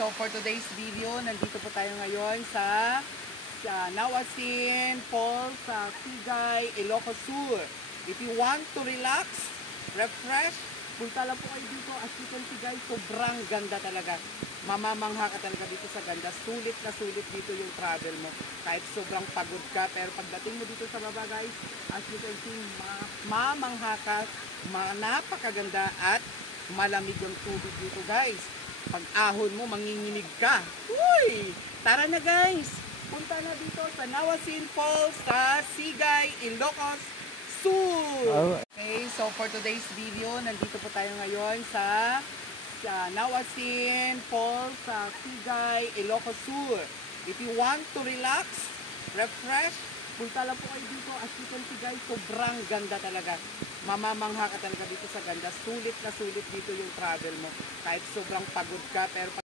so for today's video, nandito po tayo ngayon sa Nawasin Falls sa Sigay, Ilocos Sur. If you want to relax, refresh, punta lang po kayo dito. As you can see guys, sobrang ganda talaga. Mamamangha ka talaga dito sa ganda. Sulit na sulit dito yung travel mo. Kahit sobrang pagod ka, pero pagdating mo dito sa baba guys, as you can see, mamamangha ka. Napakaganda at malamig yung tubig dito guys. Pag ahon mo, manginginig ka. Uy! Tara na guys! Punta na dito sa Nawasin Falls sa Sigay, Ilocos Sur. Okay, so for today's video, nandito po tayo ngayon sa Nawasin Falls sa Sigay, Ilocos Sur. If you want to relax, refresh, punta lang po kayo dito. As you can see guys, sobrang ganda talaga. Mamamangha ka talaga dito sa ganda. Sulit na sulit dito yung travel mo. Kahit sobrang pagod ka, pero